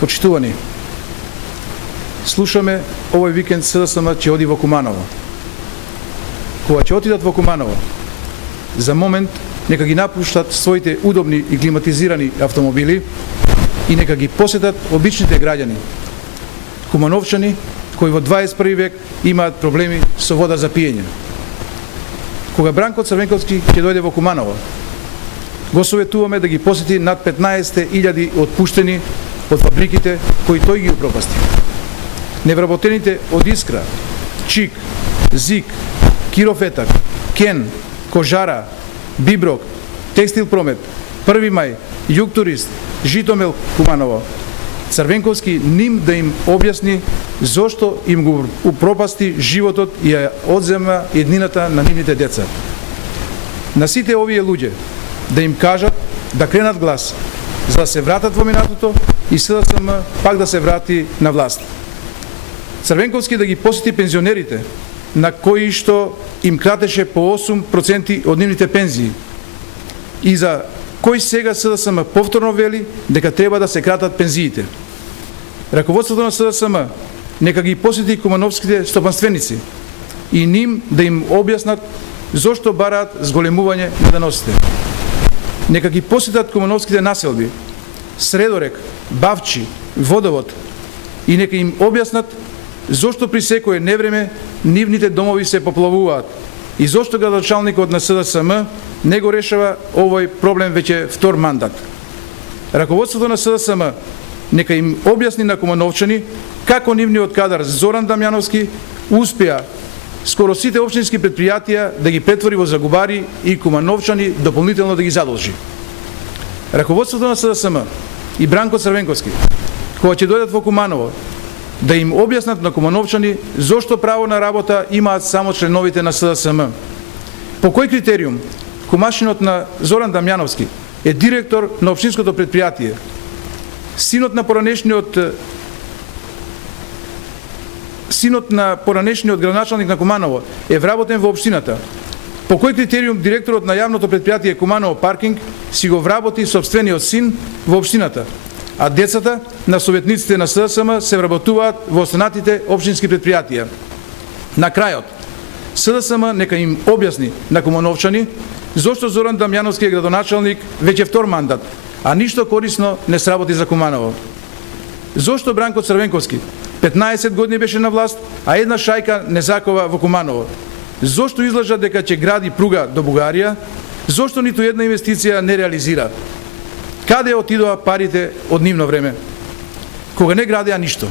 Почитувани, слушаме овој викенд СДСМ ќе оди во Куманово. Кога ќе отидат во Куманово, за момент нека ги напуштат своите удобни и климатизирани автомобили и нека ги посетат обичните граѓани, кумановчани кои во 21 век имаат проблеми со вода за пиење. Кога Бранко Црвенковски ќе дојде во Куманово, го советуваме да ги посети над 15.000 отпуштени од фабриките кои тој ги упропасти. Невработените од Искра, Чик, Зик, Кирофетак, Кен, Кожара, Биброк, Текстил Промет, Први мај, Југ Турист, Житомел Куманово, Црвенковски ним да им објасни зошто им го упропасти животот и ја одзема еднината на нивните деца. На сите овие луѓе да им кажат да кренат глас, за да се вратат во минатото и СДСМ пак да се врати на власт. Црвенковски да ги посети пензионерите, на кои што им кратеше по 8% од нивните пензии и за кој сега СДСМ повторно вели дека треба да се кратат пензиите. Раководството на СДСМ нека ги посети кумановските стопанственици и ним да им објаснат зошто бараат зголемување на деносите. Нека ги посетат кумановските населби, Средорек, Бавчи, Водовод и нека им објаснат зошто при секое невреме нивните домови се поплавуваат и зошто градоначалникот на СДСМ не го решава овој проблем веќе втор мандат. Раководството на СДСМ нека им објасни на кумановчани како нивниот кадар Зоран Дамјановски успеа скоро сите општински предпријатија да ги претвори во загубари и кумановчани дополнително да ги задолжи. Раководството на СДСМ и Бранко Црвенковски, кога ќе дојдат во Куманово, да им објаснат на кумановчани зошто право на работа имаат само членовите на СДСМ. По кој критериум кумашинот на Зоран Дамјановски е директор на општинското предпријатие, синот на поранешниот градоначалник на Куманово е вработен во општината. По кој критериум директорот на јавното предпријатие Куманово паркинг си го вработи собствениот син во општината, а децата на советниците на СДСМ се вработуваат во останатите општински предпријатија. На крајот, СДСМ нека им објасни на кумановчани зошто Зоран Дамјановски е градоначалник веќе втор мандат, а ништо корисно не сработи за Куманово. Зошто Бранко Црвенковски 15 години беше на власт, а една шајка не закова во Куманово? Зошто излажа дека ќе гради пруга до Бугарија? Зошто ниту една инвестиција не реализира? Каде отидоа парите од нивно време? Кога не градеа ништо.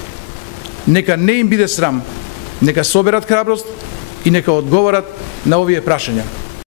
Нека не им биде срам, нека соберат храброст и нека одговорат на овие прашања.